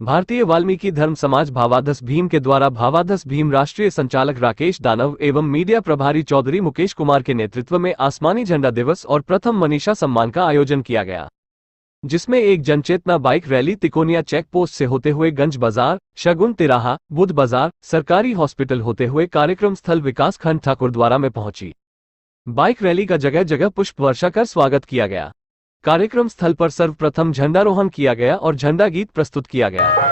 भारतीय वाल्मीकि धर्म समाज भावाधस भीम के द्वारा भावाधस भीम राष्ट्रीय संचालक राकेश दानव एवं मीडिया प्रभारी चौधरी मुकेश कुमार के नेतृत्व में आसमानी झंडा दिवस और प्रथम मनीषा सम्मान का आयोजन किया गया, जिसमें एक जनचेतना bike rally Tikonia check post से होते हुए गंज बाजार, शगुन तिराहा, बुध बाजार, सरकारी हॉस्पिटल होते हुए कार्यक्रम स्थल विकास खंड ठाकुरद्वारा में पहुंची। बाइक रैली का जगह जगह पुष्प वर्षा कर स्वागत किया गया। कार्यक्रम स्थल पर सर्वप्रथम झंडारोहण किया गया और झंडा गीत प्रस्तुत किया गया।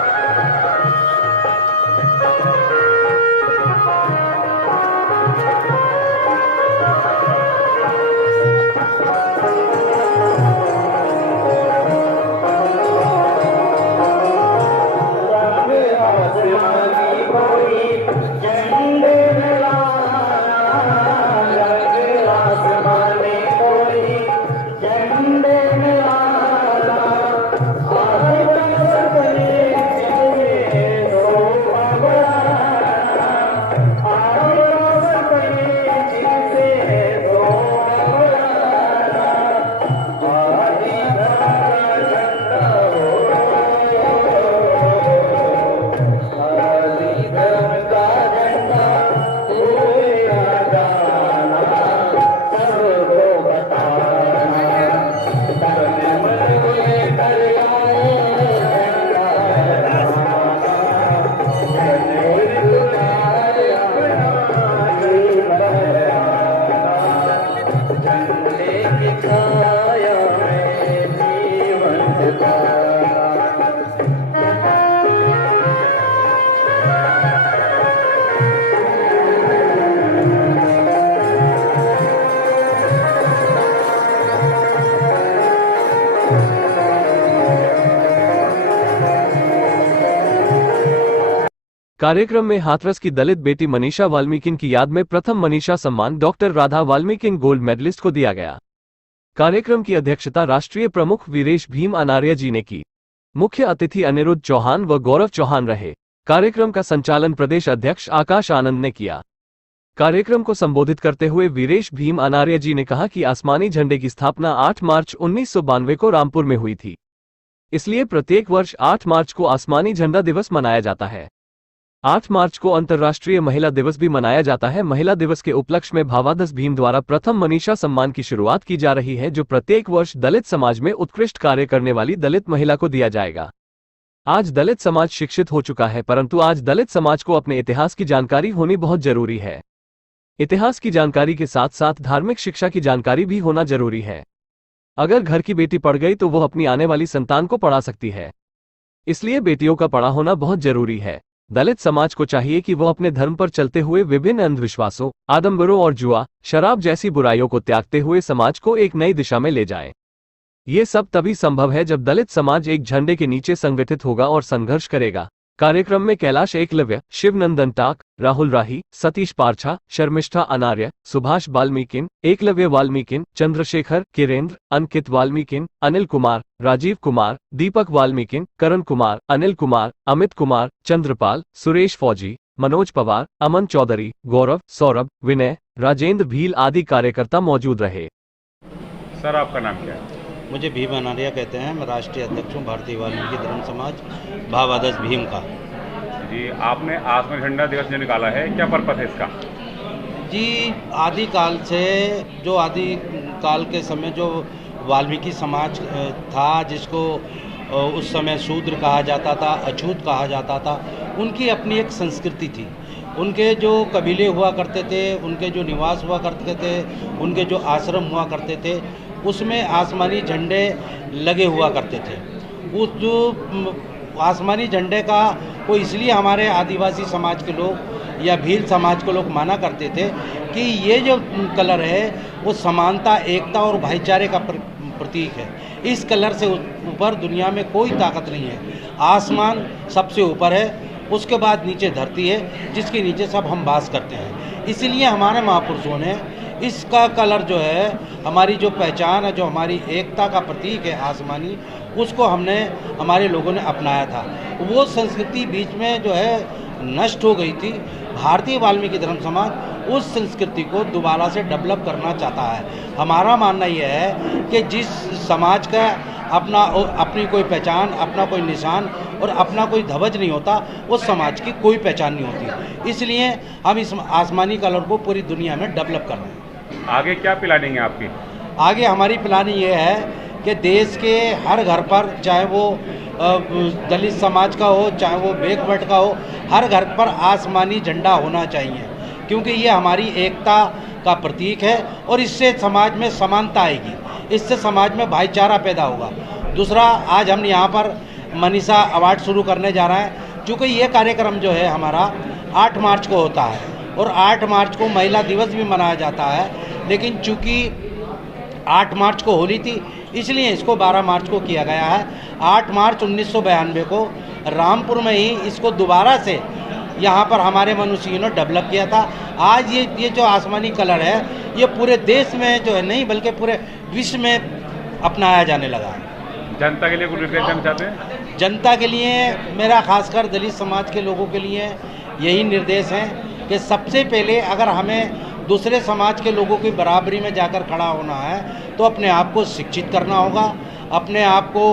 कार्यक्रम में हाथरस की दलित बेटी मनीषा वाल्मीकिन की याद में प्रथम मनीषा सम्मान डॉक्टर राधा वाल्मीकिन गोल्ड मेडलिस्ट को दिया गया। कार्यक्रम की अध्यक्षता राष्ट्रीय प्रमुख वीरेश भीम अनार्य जी ने की। मुख्य अतिथि अनिरुद्ध चौहान व गौरव चौहान रहे। कार्यक्रम का संचालन प्रदेश अध्यक्ष आकाश आनंद ने किया। कार्यक्रम को संबोधित करते हुए वीरेश भीम अनार्य जी ने कहा कि आसमानी झंडे की स्थापना 8 मार्च 1992 को रामपुर में हुई थी, इसलिए प्रत्येक वर्ष 8 मार्च को आसमानी झंडा दिवस मनाया जाता है। 8 मार्च को अंतर्राष्ट्रीय महिला दिवस भी मनाया जाता है। महिला दिवस के उपलक्ष्य में भावाधस भीम द्वारा प्रथम मनीषा सम्मान की शुरुआत की जा रही है, जो प्रत्येक वर्ष दलित समाज में उत्कृष्ट कार्य करने वाली दलित महिला को दिया जाएगा। आज दलित समाज शिक्षित हो चुका है, परंतु आज दलित समाज को अपने इतिहास की जानकारी होनी बहुत जरूरी है। इतिहास की जानकारी के साथ साथ धार्मिक शिक्षा की जानकारी भी होना जरूरी है। अगर घर की बेटी पढ़ गई तो वह अपनी आने वाली संतान को पढ़ा सकती है, इसलिए बेटियों का पढ़ा होना बहुत जरूरी है। दलित समाज को चाहिए कि वह अपने धर्म पर चलते हुए विभिन्न अंधविश्वासों, आडंबरों और जुआ, शराब जैसी बुराइयों को त्यागते हुए समाज को एक नई दिशा में ले जाए। ये सब तभी संभव है जब दलित समाज एक झंडे के नीचे संगठित होगा और संघर्ष करेगा। कार्यक्रम में कैलाश एकलव्य, शिवनंदन टाक, राहुल राही, सतीश पारछा, शर्मिष्ठा अनार्य, सुभाष वाल्मीकिन, एकलव्य वाल्मीकिन, चंद्रशेखर, किरेंद्र, अंकित वाल्मीकिन, अनिल कुमार, राजीव कुमार, दीपक वाल्मीकिन, करण कुमार, अनिल कुमार, अमित कुमार, चंद्रपाल, सुरेश फौजी, मनोज पवार, अमन चौधरी, गौरव, सौरभ, विनय, राजेंद्र भील आदि कार्यकर्ता मौजूद रहे। सर, आपका नाम क्या है? मुझे भीम अनार्य कहते हैं। मैं राष्ट्रीय अध्यक्ष हूँ भारतीय वाल्मीकि धर्म समाज भावाधस भीम का। जी, आपने आसमानी झंडा दिवस जो निकाला है, क्या पर्पस है इसका? जी, आदिकाल से जो आदिकाल के समय जो वाल्मीकि समाज था, जिसको उस समय शूद्र कहा जाता था, अछूत कहा जाता था, उनकी अपनी एक संस्कृति थी। उनके जो कबीले हुआ करते थे, उनके जो निवास हुआ करते थे, उनके जो आश्रम हुआ करते थे, उसमें आसमानी झंडे लगे हुआ करते थे। उस जो आसमानी झंडे का को इसलिए हमारे आदिवासी समाज के लोग या भील समाज के लोग माना करते थे कि ये जो कलर है वो समानता, एकता और भाईचारे का प्रतीक है। इस कलर से ऊपर दुनिया में कोई ताकत नहीं है। आसमान सबसे ऊपर है, उसके बाद नीचे धरती है, जिसके नीचे सब हम वास करते हैं। इसलिए हमारे महापुरुषों ने इसका कलर जो है, हमारी जो पहचान है, जो हमारी एकता का प्रतीक है आसमानी, उसको हमारे लोगों ने अपनाया था। वो संस्कृति बीच में जो है नष्ट हो गई थी। भारतीय वाल्मीकि धर्म समाज उस संस्कृति को दोबारा से डेवलप करना चाहता है। हमारा मानना यह है कि जिस समाज का अपनी कोई पहचान, अपना कोई निशान और अपना कोई ध्वज नहीं होता, उस समाज की कोई पहचान नहीं होती। इसलिए हम इस आसमानी कलर को पूरी दुनिया में डेवलप कर रहे हैं। आगे क्या प्लानिंग है आपकी? आगे हमारी प्लानिंग ये है कि देश के हर घर पर, चाहे वो दलित समाज का हो, चाहे वो बैकवर्ड का हो, हर घर पर आसमानी झंडा होना चाहिए, क्योंकि ये हमारी एकता का प्रतीक है और इससे समाज में समानता आएगी, इससे समाज में भाईचारा पैदा होगा। दूसरा, आज हम यहाँ पर मनीषा अवार्ड शुरू करने जा रहे हैं, क्योंकि ये कार्यक्रम जो है हमारा 8 मार्च को होता है और 8 मार्च को महिला दिवस भी मनाया जाता है, लेकिन चूँकि 8 मार्च को होली थी इसलिए इसको 12 मार्च को किया गया है। 8 मार्च 1992 को रामपुर में ही इसको दोबारा से यहाँ पर हमारे मनुष्यों ने डेवलप किया था। आज ये जो आसमानी कलर है ये पूरे देश में जो है नहीं बल्कि पूरे विश्व में अपनाया जाने लगा है। जनता के लिए कुछ निर्देश देना चाहते हैं? जनता के लिए मेरा खासकर दलित समाज के लोगों के लिए यही निर्देश है कि सबसे पहले अगर हमें दूसरे समाज के लोगों की बराबरी में जाकर खड़ा होना है तो अपने आप को शिक्षित करना होगा, अपने आप को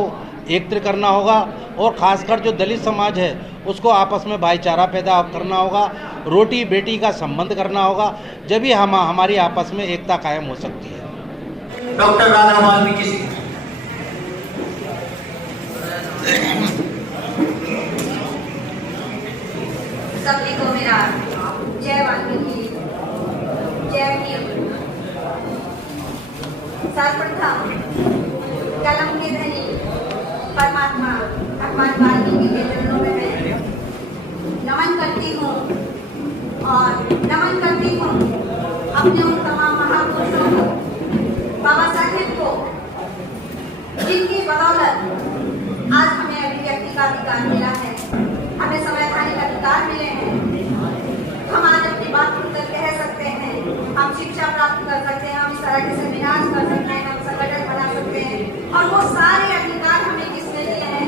एकत्र करना होगा और ख़ासकर जो दलित समाज है उसको आपस में भाईचारा पैदा करना होगा, रोटी बेटी का संबंध करना होगा, जब भी हमारी आपस में एकता कायम हो सकती है। डॉक्टर राधा वाल्मीकि सभी को मेरा जय वाल्मीकि, जय भीम। सर्वप्रथम कलम के धनी परमात्मा भगवान वाल्मीकि के चरणों में मैं नमन करती हूँ और नमन करती हूँ अपने उन तमाम महापुरुषों को, बाबा साहेब को, जिनकी बदौलत आज हमें अभिव्यक्ति का अधिकार मिला है, हमें संवैधानिक अधिकार मिले हैं, हम आज अपनी बात खुलकर कह सकते हैं, हम शिक्षा प्राप्त कर सकते हैं, हम इस तरह के सेमिनार कर सकते हैं, हम संगठन बना सकते हैं और वो सारे अधिकार हमें किसने दिए हैं?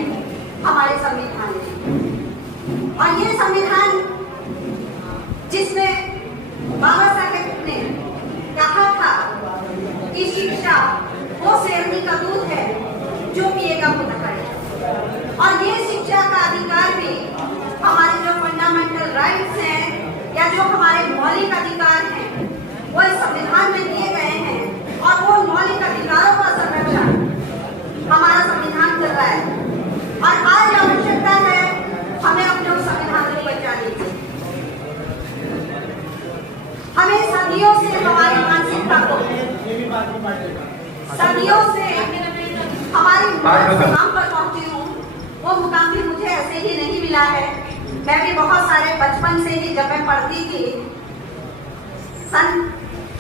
हमारे संविधान ने। और ये संविधान जिसमें बाबा साहेब ने कहा था कि शिक्षा वो शेरनी का दूध है जो पिएगा वो न करे, और ये शिक्षा का अधिकार भी हमारे जो फंडामेंटल राइट्स हैं या जो हमारे मौलिक अधिकार हैं वो इस संविधान में दिए गए हैं और वो मौलिक अधिकारों का संरक्षण हमारा संविधान कर रहा है। और आज आवश्यकता है हमें अपने उस संविधान को बचाने की। हमें सदियों से हमारी मानसिकता को, सदियों से हमारी मुकाम पर पहुंची हूँ, वो मुकाम भी मुझे ऐसे ही नहीं मिला है। मैं भी बहुत सारे बचपन से ही, जब मैं पढ़ती थी, सन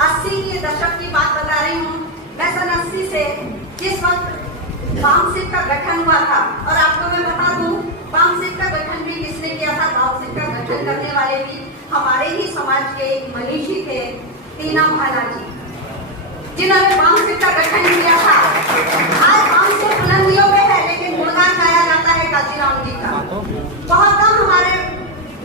80 के दशक की बात बता रही हूँ, मैं सन 80 से जिस वक्त वामसिक का गठन हुआ था, और आपको मैं बता दूं वामसिक का गठन भी किसने किया था? वामसिक का गठन करने वाले भी हमारे ही समाज के एक मनीषी थे, तीना महाराज जी, जिन्होंने वामसिक का गठन किया था। आज वामसिक बुलंदियों पे है, लेकिन गुणगान गाया जाता है काशीराम जी का। बहुत कम हमारे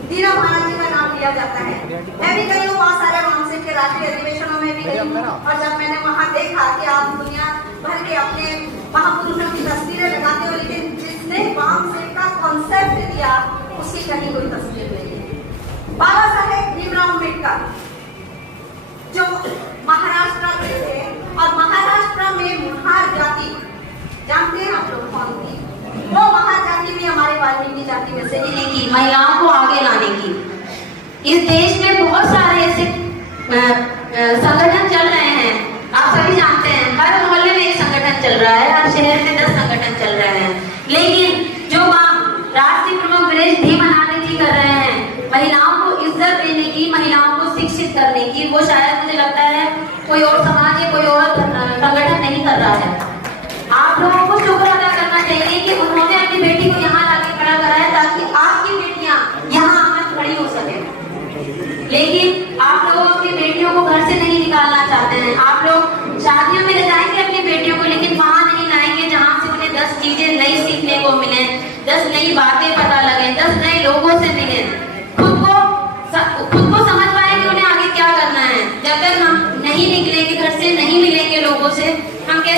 दीना महाराज जी का नाम लिया जाता है। मैं भी गई हूँ बहुत सारे वामसिक के राष्ट्रीय अधिवेशनों में भी गई हूँ, और जब मैंने वहाँ देखा कि आप दुनिया भर के अपने महापुरुषों की तस्वीरें लगाते हो, लेकिन जिसने वामसिक का कॉन्सेप्ट दिया उसकी कहीं कोई तस्वीर नहीं है। बाबा साहेब भीमराव अम्बेडकर जो महाराष्ट्र के थे, और महाराष्ट्र में महार जाति जानते हैं आप लोग कौन थी? वो महार जाति भी हमारे वाल्मीकि जाति में से ही, महिलाओं को आगे लाने की। इस देश में बहुत सारे ऐसे संगठन चल रहे हैं, आप सभी जानते हैं, हर मोहल्ले में एक संगठन चल रहा है, हर शहर में 10 संगठन चल रहे हैं, लेकिन जो राष्ट्रीय प्रमुख वीरेश भीम अनार्य जी कर रहे हैं महिलाओं को इज्जत देने की, महिलाओं को शिक्षित करने की, वो शायद मुझे लगता है कोई और समाज या कोई और संगठन नहीं कर रहा है। आप लोगों को शुक्र अदा करना चाहिए कि उन्होंने अपनी बेटी को यहाँ लाके खड़ा कराया ताकि आपकी बेटियां यहाँ आकर खड़ी हो सके। लेकिन आप लोग अपनी बेटियों को घर से नहीं निकालना चाहते हैं। आप लोग शादियों में ले जाएंगे अपनी बेटियों को, लेकिन वहां नहीं लाएंगे जहां से उन्हें 10 चीजें नई सीखने को मिले, 10 नई बातें पता लगे, 10 नए लोगों से मिले, खुद को समझ पाए कि उन्हें आगे क्या करना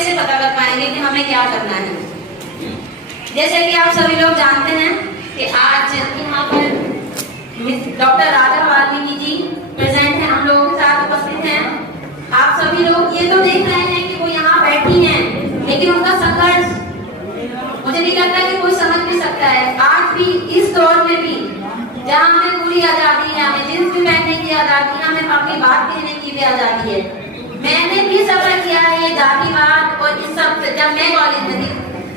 कैसे पता कर पाएंगे कि हमें क्या करना है। जैसे कि आप सभी लोग जानते हैं कि आज यहाँ पर डॉक्टर राधा वाल्मीकि जी प्रेजेंट हैं, हम लोगों के साथ उपस्थित हैं। आप सभी लोग ये तो देख रहे हैं कि वो यहाँ बैठी हैं, लेकिन उनका संघर्ष मुझे नहीं लगता कि कोई समझ भी सकता है। आज भी इस दौर में भी जहाँ हमें पूरी आजादी है, हमें जींस भी पहनने की आजादी है, हमें अपनी बात कहने की भी आजादी है। मैंने भी सफर किया है ये जातिवाद और इस सब से। जब मैं कॉलेज में थी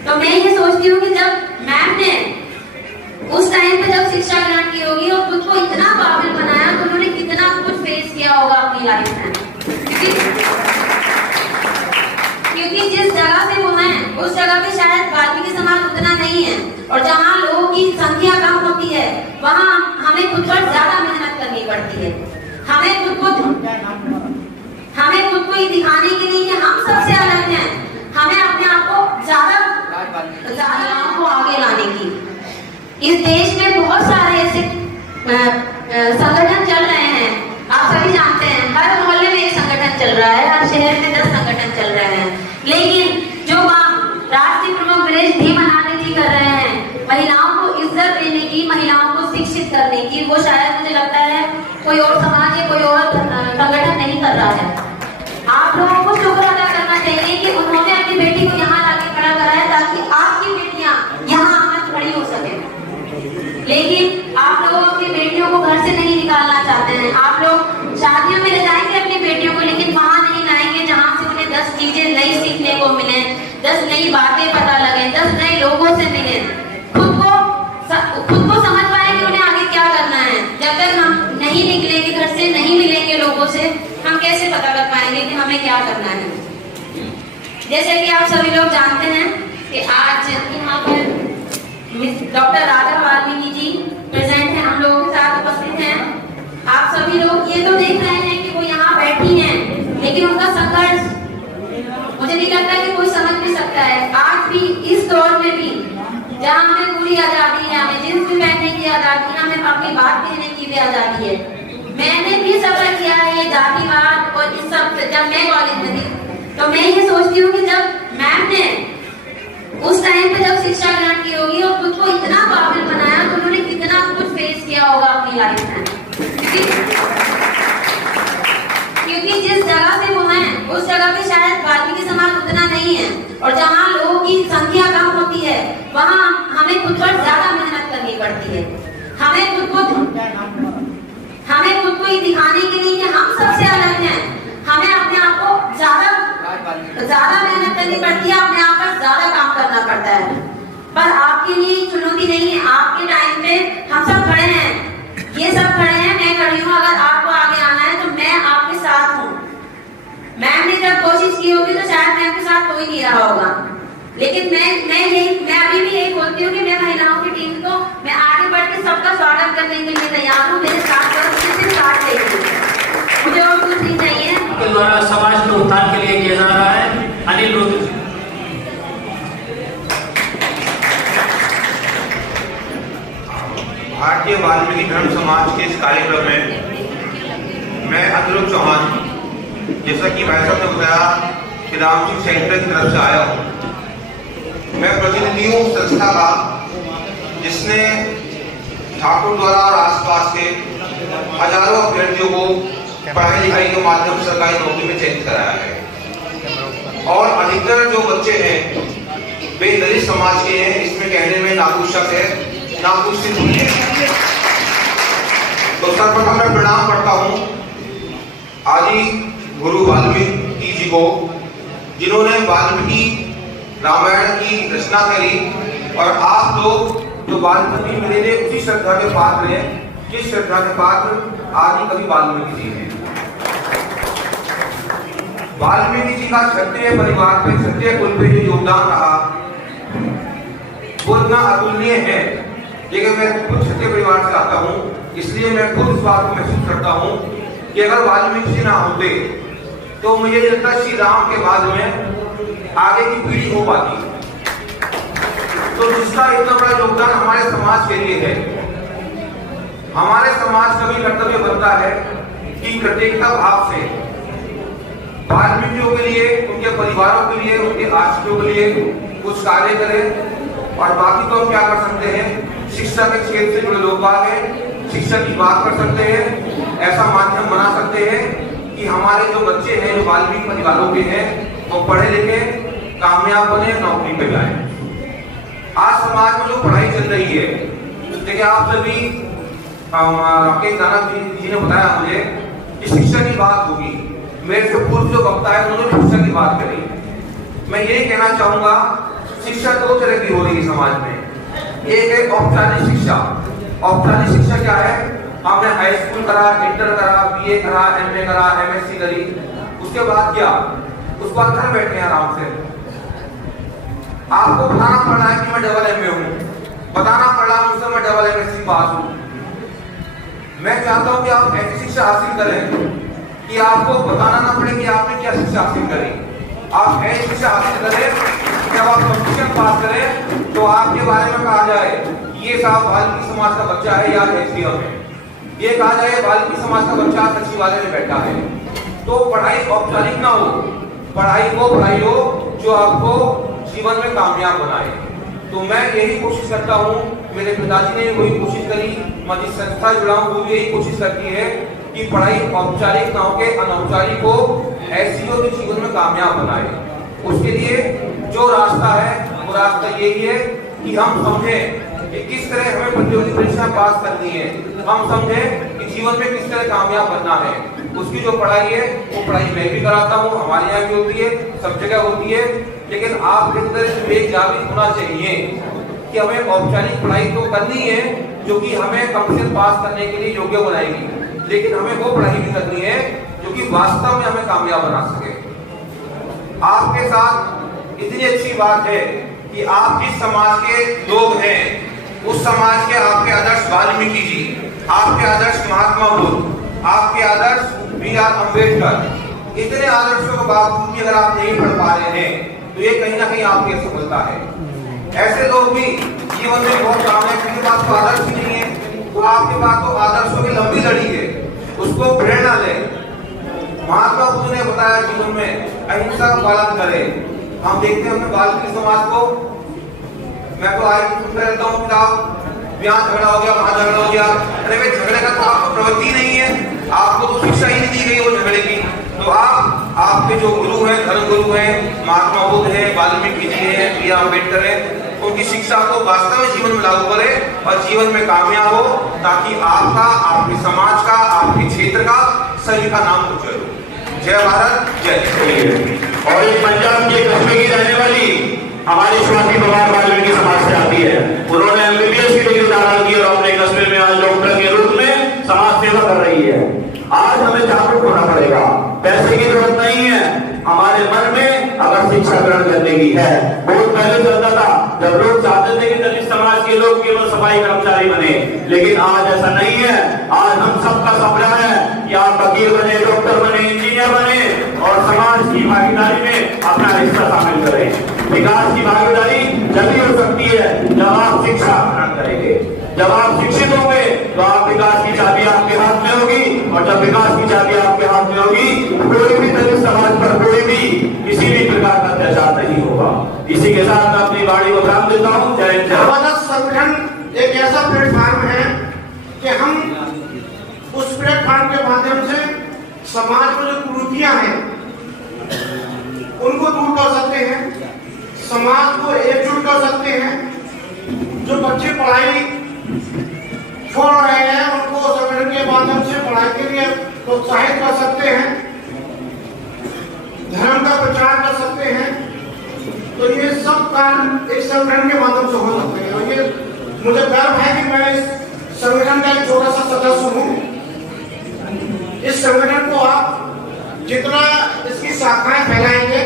तो मैं ये सोचती हूँ कि जब मैम ने उस टाइम पे जब शिक्षा ग्रहण की होगी और खुद को इतना काबिल बनाया तो उन्होंने कितना कुछ फेस किया होगा अपनी लाइफ में। क्योंकि जिस जगह से वो हैं उस जगह पे शायद वाल्मीकि समाज उतना नहीं है, और जहाँ लोगों की संख्या कम होती है वहाँ हमें खुद पर ज्यादा मेहनत करनी पड़ती है। हमें खुद को ये दिखाने के लिए कि हम सबसे अलग हैं, हमें अपने आप को ज्यादा को आगे लाने की। इस देश में बहुत सारे ऐसे संगठन चल रहे हैं, आप सभी जानते हैं। हर मोहल्ले में एक संगठन चल रहा है, हर शहर में 10 संगठन चल रहे हैं। लेकिन जो काम राष्ट्रीय प्रमुख वीरेश भीम अनार्य जी कर रहे हैं, महिलाओं को इज्जत देने की, महिलाओं को शिक्षित करने की, वो शायद मुझे लगता है कोई और समाज या कोई और संगठन नहीं कर रहा है। आप लोगों को शुक्र अदा करना चाहिए कि उन्होंने अपनी बेटी को यहाँ लाके खड़ा करा है ताकि आपकी बेटियां यहाँ आकर खड़ी हो सके। लेकिन आप लोग अपनी बेटियों को घर से नहीं निकालना चाहते हैं। आप लोग शादियों में ले जाएंगे अपनी बेटियों को, लेकिन वहां नहीं लाएंगे जहाँ से उन्हें 10 चीजें नई सीखने को मिले, 10 नई बातें पता लगे, 10 नए लोगों से मिले, खुद को समझ पाए कि उन्हें आगे क्या करना है। जब तक हम नहीं निकलेंगे घर से, नहीं मिलेंगे लोगों से, हम कैसे पता कर पाएंगे कि हमें क्या करना है। जैसे कि आप सभी लोग जानते हैं कि आज यहाँ पर डॉक्टर राधा वाल्मीकि जी प्रेजेंट हैं, हम लोगों के साथ उपस्थित हैं। आप सभी लोग ये तो देख रहे हैं कि वो यहाँ बैठी हैं, लेकिन उनका संघर्ष मुझे नहीं लगता कि कोई समझ भी सकता है। आज भी इस दौर में भी जहाँ हमें पूरी आजादी है, हमें जींस भी पहनने की आजादी है, हमें अपनी बात कहने की भी आजादी है। मैंने भी सफर किया है ये जातिवाद और इस सब से। जब मैं कॉलेज में थी तो मैं ये सोचती हूँ कि जब मैम ने उस टाइम पे जब शिक्षा ग्रहण की होगी और खुद को इतना काबिल बनाया तो उन्होंने कितना कुछ फेस किया होगा अपनी लाइफ में। क्योंकि जिस जगह से वो हैं उस जगह पे शायद वाल्मीकि समाज उतना नहीं है, और जहाँ लोगों की संख्या कम होती है वहाँ हमें खुद पर ज्यादा मेहनत करनी पड़ती है। हमें खुद को ये दिखाने के लिए कि हम सबसे अलग हैं, हमें अपने आप को ज्यादा मेहनत करनी पड़ती है, अपने आप पर ज्यादा काम करना पड़ता है। पर आपके लिए चुनौती नहीं है। आपके टाइम पे हम सब खड़े हैं, ये सब खड़े हैं, मैं खड़ी हूँ। अगर आपको आगे आना है तो मैं आपके साथ हूँ। मैम ने जब कोशिश की होगी तो शायद मैम के साथ कोई नहीं रहा होगा, लेकिन मैं अभी भी यही बोलती हूँ कि मैं महिलाओं की टीम को मैं आगे बढ़ के सबका स्वागत करने के लिए तैयार हूँ। मेरे साथ मुझे और कुछ नहीं चाहिए। के द्वारा समाज के उत्थान के लिए किया जा रहा है। अनिल रुद्र भारतीय वाल्मीकि धर्म समाज के इस कार्यक्रम में मैं अनिल चौहान, जैसा कि भाई साहब ने बताया कि रामजी सेंटर की तरफ से आया हूँ। मैं प्रतिनिधियों संस्था का जिसने ठाकुर द्वारा और आसपास के हजारों अभ्यर्थियों को पढ़ाई लिखाई के माध्यम से सरकारी नौकरी में चयनित कराया है, और अधिकतर जो बच्चे हैं वे दलित समाज के हैं। इसमें कहने में नाखुश है, नाखुश से दूर है। तो सर्वप्रथम मैं प्रणाम करता हूँ आदि गुरु वाल्मीकि जी को, जिन्होंने वाल्मीकि रामायण की रचना करी, और आप लोग जो वाल्मीकि मिले उसी श्रद्धा के पात्र हैं जिस श्रद्धा के पात्र आदि कवि वाल्मीकि जी हैं। वाल्मीकि जी का क्षत्रिय परिवार पे, क्षत्रिय कुल पे जो योगदान रहा वो इतना अतुलनीय है। लेकिन मैं खुद क्षत्रिय परिवार से आता हूँ, इसलिए मैं खुद इस बात को महसूस करता हूँ कि अगर वाल्मीकि जी ना होते तो मुझे लगता है श्री राम के बाद में आगे की पीढ़ी हो पाती। तो जिसका इतना बड़ा योगदान हमारे समाज के लिए है, हमारे समाज का भी कर्तव्य बनता है कि कृतज्ञता भाव से वाल्मीकियों के लिए, उनके परिवारों के लिए, उनके आश्रितों के लिए कुछ कार्य करें। और बाकी तो हम क्या कर सकते हैं, शिक्षा के क्षेत्र से जुड़े लोग बाग हैं, शिक्षा की बात कर सकते हैं, ऐसा माध्यम बना सकते हैं कि हमारे जो बच्चे हैं, जो वाल्मीकि परिवारों के हैं, वो पढ़े लिखे, कामयाब बने, नौकरी पे जाए। आज समाज में जो पढ़ाई चल रही है, देखिए आप सभी राकेश दाना जी ने बताया मुझे कि शिक्षा की बात होगी। मेरे से पूर्व जो वक्ता है उन्होंने शिक्षा की बात करी। मैं यही कहना चाहूंगा, शिक्षा दो तरह की हो रही है समाज में। एक है औपचारिक शिक्षा। औपचारिक शिक्षा क्या है, हमने हाई स्कूल करा, इंटर करा, बीए करा, एमए करा, एमएससी करी, उसके बाद क्या, उसके बाद घर बैठे हैं आराम से। आपको बताना पड़ रहा है कि मैं डबल एमए हूं, बताना पड़ रहा है मुझसे मैं डबल एमएससी पास हूं। मैं चाहता हूं कि आप ऐसी शिक्षा हासिल करें कि आपको बताना ना पड़े कि आपने क्या शिक्षा हासिल करी। आप ऐसी शिक्षा हासिल करें, जब आप कंपटीशन पास करें तो आपके बारे में कहा जाए ये साहब वाल्मीकि समाज का बच्चा है, या एसडीएम है, ये कहा जाए वाल्मीकि समाज का बच्चा सचिवालय में बैठा है। तो पढ़ाई औपचारिक ना हो, पढ़ाई वो पढ़ाई हो जो आपको जीवन में कामयाब बनाए। तो मैं यही कोशिश करता हूँ, मेरे पिताजी ने वही कोशिश करी, मैं जिस संस्था जुड़ा हूँ वो भी यही कोशिश करती है कि पढ़ाई औपचारिक ना होके अनौपचारिक हो, ऐसी हो जो जीवन में कामयाब बनाए। उसके लिए जो रास्ता है वो रास्ता यही है कि हम समझें कि किस तरह हमें प्रतियोगी परीक्षा पास करनी है, हम समझें कि जीवन में किस तरह कामयाब बनना है। उसकी जो पढ़ाई है वो पढ़ाई मैं भी कराता हूँ, हमारे यहाँ भी होती है, सब जगह होती है। लेकिन आपके अंदर विवेक जागृत होना चाहिए कि हमें औपचारिक पढ़ाई तो करनी है जो कि हमें कंपटीशन पास करने के लिए योग्य बनाएगी, लेकिन हमें वो पढ़ाई भी करनी है जो कि वास्तव में हमें कामयाब बना सके। आपके साथ इतनी अच्छी बात है कि आप जिस समाज के लोग हैं, उस समाज के आपके आदर्श वाल्मीकि जी, आपके आदर्श महात्मा बुद्ध, आपके आदर्श बी.आर. अम्बेडकर, इतने आदर्शों के बावजूद भी अगर आप नहीं पढ़ पा रहे हैं तो ये कहीं ना कहीं आपकी असफलता है। ऐसे लोग भी जीवन में बहुत काम है, किसी पास तो आदर्श भी नहीं है, तो आपके पास तो आदर्शों की लंबी लड़ी है, उसको प्रेरणा ले। महात्मा बुद्ध ने बताया जीवन में अहिंसा का पालन करें। हम देखते हैं अपने वाल्मीकि समाज को, मैं तो आज सुनता रहता हूँ कि आप यहाँ झगड़ा हो गया, वहां झगड़ा हो गया, अरे भाई झगड़े का तो आपको प्रवृत्ति नहीं है, आपको तो शिक्षा ही नहीं दी गई वो झगड़े की। तो आपके जो गुरु हैं, धर्म गुरु हैं, महात्मा बुद्ध हैं, वाल्मीकि जी हैं, बी.आर. अम्बेडकर हैं, उनकी शिक्षा को वास्तव में जीवन में लागू करें और जीवन में कामयाब हो, ताकि आपका, आपके समाज का, आपके क्षेत्र का, सभी का नाम उज्जवल हो। जय भारत, जय हिंद। और इस पंजाब के कस्बे की रहने वाली हमारी स्वाति पवार वाल्मीकि समाज से आती है। उन्होंने एमबीबीएस की डिग्री धारण की और अपने कस्बे में आज डॉक्टर के रूप में समाज सेवा कर रही है। आज हमें जागरूक होना पड़ेगा, पैसे की जरूरत नहीं है, हमारे मन में अगर शिक्षा ग्रहण करने की है। बहुत पहले चलता था जब लोग चाहते थे कि दलित समाज के लोग केवल सफाई कर्मचारी बने, लेकिन आज ऐसा नहीं है। आज हम सबका सपना है कि आप वकील बने, डॉक्टर बने, इंजीनियर बने और समाज की भागीदारी में अपना हिस्सा शामिल करें। विकास की भागीदारी जल्दी हो सकती है जब आप शिक्षा ग्रहण करेंगे। जब आप शिक्षित होंगे तो आप विकास की चाबी आपके हाथ में होगी, और जब विकास की चाबी आपके हाथ में होगी, कोई भी दलित समाज पर कोई भी किसी भी प्रकार का अत्याचार नहीं होगा। इसी के साथ मैं अपनी वाणी को विराम देता हूँ। जय हिंद। संगठन एक ऐसा प्लेटफॉर्म है कि हम उस प्लेटफॉर्म के माध्यम से समाज में जो कुरीतियां हैं उनको दूर कर सकते हैं, समाज को एकजुट कर सकते हैं। जो बच्चे पढ़ाई छोड़ रहे हैं उनको संगठन के माध्यम से पढ़ाई के लिए प्रोत्साहित कर सकते हैं, धर्म का प्रचार कर सकते हैं। तो ये सब काम एक संगठन के माध्यम से हो सकते हैं। और ये मुझे गर्व है कि मैं इस संगठन का एक छोटा सा सदस्य हूँ। इस संगठन को आप जितना इसकी शाखाएं फैलाएंगे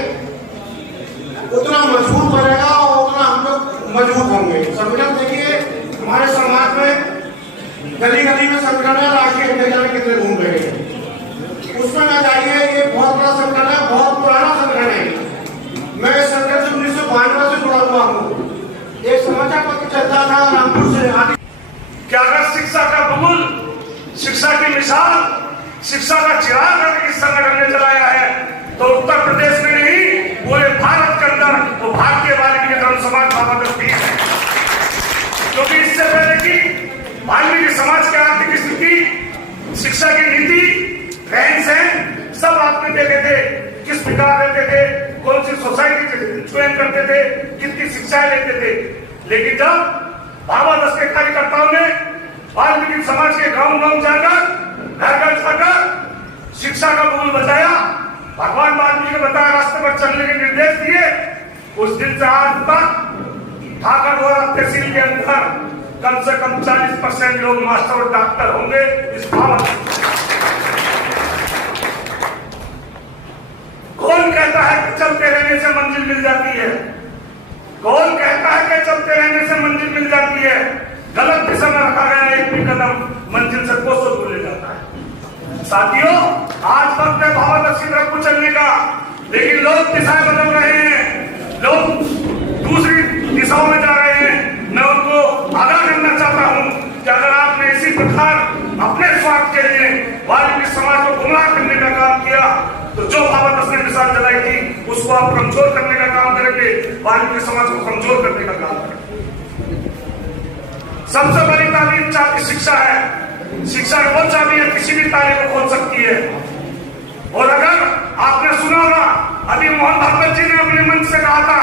उतना मजबूत बनेगा और उतना हम लोग मजबूत होंगे। संगठन देखिए हमारे समाज में गली गली में संगठन है, राष्ट्रीय अध्यक्ष कितने घूम रहे हैं, उसमें ना जाइए। ये बहुत बड़ा संगठन है, बहुत पुराना संगठन है। मैं इस संगठन से 1992 से जुड़ा हुआ हूँ। एक समाचार पत्र चलता था रामपुर से। क्या अगर शिक्षा का बबूल, शिक्षा की मिसाल, शिक्षा का चिराग अगर इस संगठन ने चलाया है तो उत्तर प्रदेश में नहीं, पूरे भारत के अंदर वो भारतीय वाल्मीकि धर्म समाज भावादस्ती है। क्योंकि इससे पहले की वाल्मीकि समाज की आर्थिक स्थिति, शिक्षा की नीति, रहन सहन सब आपने देखे थे, किस प्रकार रहते थे, कौन सी सोसाइटी ज्वाइन करते थे, कितनी शिक्षाएं लेते थे। लेकिन जब भावादस के कार्यकर्ताओं ने वाल्मीकि समाज के गांव जाकर, घर घर जाकर शिक्षा का मूल बताया, भगवान वाल्मीकि ने बताया रास्ते पर चलने के निर्देश दिए, उस दिन से आज तक ठाकरगोरा तहसील के अंदर कम से कम 40% लोग मास्टर और डॉक्टर होंगे इस भावादस। कौन कहता है कि चलते रहने से मंजिल मिल जाती है? कौन कहता है कि चलते रहने से मंजिल मिल जाती है? गलत दिशा में रखा गया एक भी कदम मंजिल से कोसों दूर ले जाता है। साथियों, आज वक्त है भावादस की तरफ को चलने का, लेकिन लोग दिशाएं बदल रहे हैं, लोग दूसरी दिशाओं में जा रहे हैं। मैं उनको आगाह करना चाहता हूं कि अगर आपने इसी प्रकार अपने स्वार्थ के लिए वाल्मीकि समाज को गुमराह करने का काम किया, तो जो भावादस ने मिसाल जलाई थी उसको आप कमजोर करने का काम करेंगे, वाल्मीकि समाज को कमजोर करने का काम करेंगे। सबसे बड़ी तालीम चाबी शिक्षा है। शिक्षा वो चाबी है, किसी भी ताले को खोल सकती है। और अगर आपने सुना होगा, अभी मोहन भागवत जी ने अपने मन से कहा था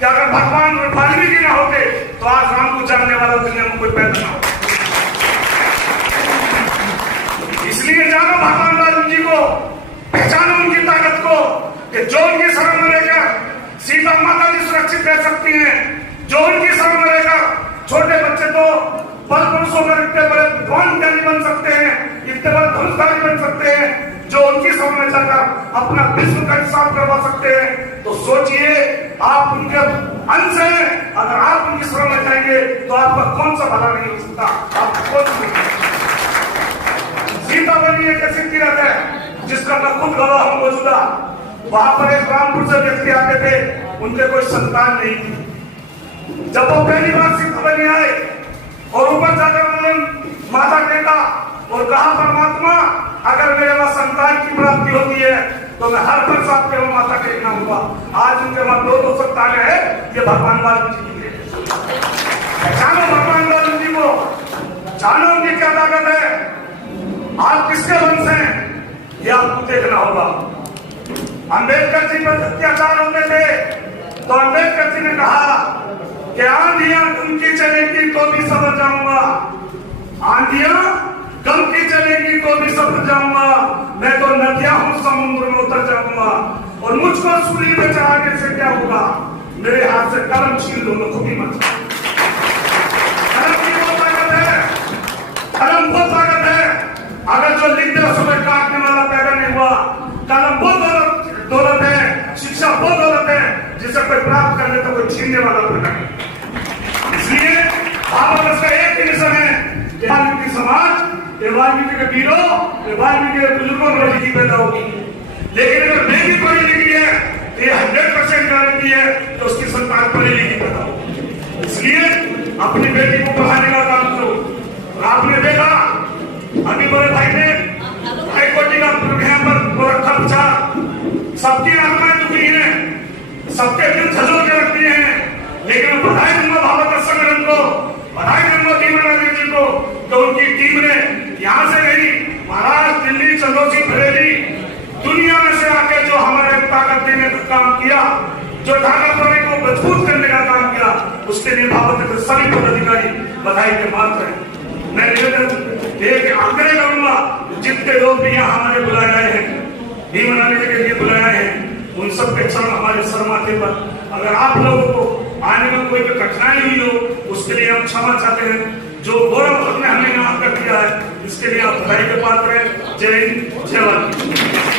कि अगर भगवान वाल्मीकि ना होते तो आज राम को जानने वाला दुनिया में कोई पैदा ना होता। इसलिए जानो भगवान वाल्मीकि को, पहचानो उनकी ताकत को, कि जो उनकी शरण में रहकर सीता माता जी सुरक्षित रह सकती हैं, जो उनकी शरण में रहकर छोटे बच्चे तो बल पुरुषों में इतने बड़े विद्वान ज्ञानी बन सकते हैं, इतने बड़े धनुषधारी बन सकते हैं, जो उनकी शरण में जाकर अपना विश्व का हिसाब करवा सकते हैं। तो सोचिए, आप उनके अंश हैं, अगर आप उनकी शरण में जाएंगे तो आपका कौन सा भला नहीं हो सकता, आपका कौन सा नहीं। सीता बनी एक ऐसी तीरथ है जिसका मैं खुद गवाह हूं मौजूदा। वहां पर एक रामपुर से व्यक्ति आते थे, उनके कोई संतान नहीं थी। जब वो पहली बार सीता बनी आए और ऊपर जाकर उन्होंने माथा टेका और कहा, परमात्मा अगर मेरे वहां संतान की प्राप्ति होती है तो मैं हर वर्ष आपके वहां माथा टेकना होगा। आज उनके वहां दो संतान है, ये भगवान वाल्मीकि की है। जानो भगवान वाल्मीकि को, जानो उनकी क्या ताकत है, आप किसके वंश हैं ये आपको देखना होगा। अंबेडकर जी पर अत्याचार होते थे तो अंबेडकर जी ने कहा कि आंधियां गम की चलेगी तो भी समझ जाऊंगा, आंधियां गम की चलेगी तो भी समझ जाऊंगा, मैं तो नदियां हूं समुद्र में उतर जाऊंगा, और मुझको सूली में चढ़ाने से क्या होगा, मेरे हाथ से कलम छीन लो, मैं खुद ही मर जाऊंगा। कलम की वो ताकत है, कलम वो ताकत है, अगर जो लिख दे उसमें काटने वाला पैदा नहीं हुआ। कलम वो दौलत है, शिक्षा वो दौलत है जिसे कोई प्राप्त कर ले तो कोई छीनने वाला पैदा नहीं। इसलिए भावादस का एक ही मिशन है, वाल्मीकि समाज, वाल्मीकि के वीरों, वाल्मीकि के बुजुर्गों में लिखी पैदा होगी। लेकिन अगर बेटी पढ़ी लिखी है तो ये 100% गारंटी है कि उसकी संतान पढ़ी लिखी पैदा होगी। इसलिए अपनी बेटी को पढ़ाने का काम करो। आपने देखा अभी बड़े भाई ने हाईकोर्ट का यहाँ पर रखा विचार, सबकी आत्माएं दुखी हैं, सबके दिल झंझोड़ के रख दिए हैं, लेकिन बधाई दूंगा भावादस संगठन को, बधाई दूंगा भीमानंद जी को, तो उनकी टीम ने यहाँ से नहीं, महाराष्ट्र, दिल्ली, चंदौसी, बरेली, दुनिया में से आके जो हमारे ताकत देने का काम किया, जो ढाकापुरी को मजबूत करने का काम किया, उसके लिए भावादस के सभी पदाधिकारी बधाई के पात्र हैं। मैं एक आग्रह करूंगा, जितने लोग भी यहाँ हमारे बुलाए आए हैं, भीमानंद जी के लिए बुलाए हैं, उन सब के क्षण हमारे सर माथे पर, अगर आप लोगों को आने में कोई कठिनाई हुई हो उसके लिए हम क्षमा चाहते हैं। जो गौरव ने हमें यहाँ कर दिया है इसके लिए आप बधाई के पात्र हैं। जय हिंद, जय भारत।